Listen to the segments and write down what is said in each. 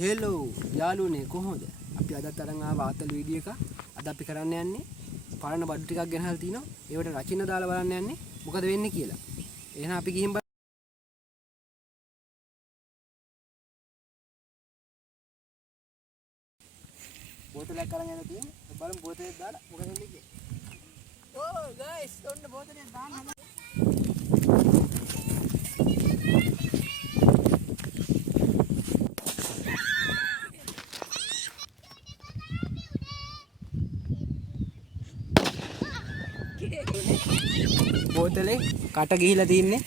Hello යාළුවනේ කොහොමද? අපි අදත් අරන් ආව ආතල් වීඩියෝ එක. අද අපි කරන්න යන්නේ පරණ බඩු ටිකක් ගෙනහලා තිනවා. ඒවට රචින දාලා බලන්න යන්නේ මොකද වෙන්නේ කියලා. එහෙනම් අපි ගිහින් බෝතලයක් අරන් යන්න තියෙන්නේ. බලමු බෝතලයක් දාලා මොකද වෙන්නේ කියලා. ඕ ගයිස් ඔන්න බෝතලයක් දාන්න හදන්න. බෝතලේ කට ගිහිලා තින්නේ.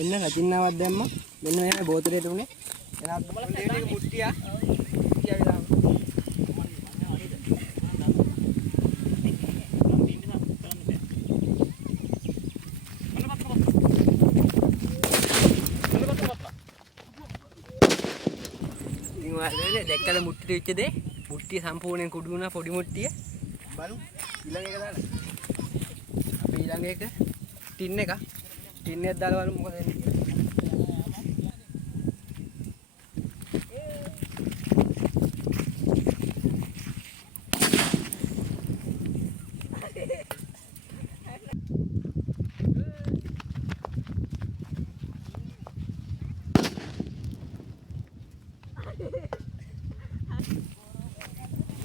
එන්න රචින්නාවක් දැම්මා. මෙන්න මෙහෙම බෝතලේට උනේ. එනත් දෙන්නේ මුට්ටිය. මුට්ටිය විලා. ඉතින් ඔයාලා දැක්කද මුට්ටිය වෙච්ච දේ? මුට්ටිය සම්පූර්ණයෙන් කුඩු වුණා පොඩි මුට්ටිය. බලමු ඊළඟ එක දාලා. අපි ඊළඟ එක ටින් එක දාලා බලමු මොකද වෙන්නේ කියලා.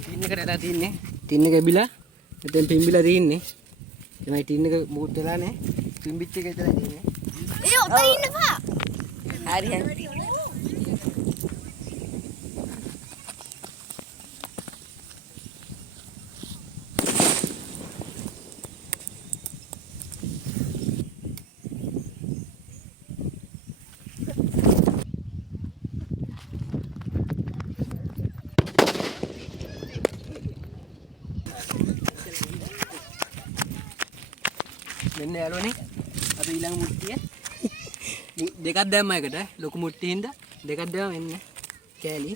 ටින් එකට ඇදලා තින්නේ. ටින් එක එබිලා එතෙන් පිම්බිලා තින්නේ. එමයි ටින් එක මූට් වෙලා නැහැ. පිම්බිච්ච එක විතරයි තින්නේ. ඒ ඔතන ඉන්නපා. හරි හරි. මෙන්න යාළුවනේ අපි ඊළඟ මුට්ටිය දෙකක් දැම්මා එකට ලොකු මුට්ටිය හින්දා දෙකක් දැම්මා මෙන්න කෑලි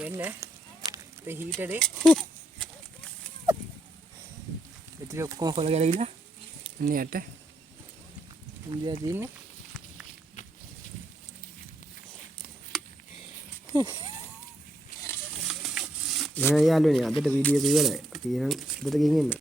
වෙන්න අපේ හීටරේ ඉතින් ඔක්කොම කොල ගැලවිලා ඉන්න යට ඉන්දියා තියෙන්නේ යාළුවනේ අදට වීඩියෝ එක ඉවරයි. අපි නම් අදට ගෙන් එන්න.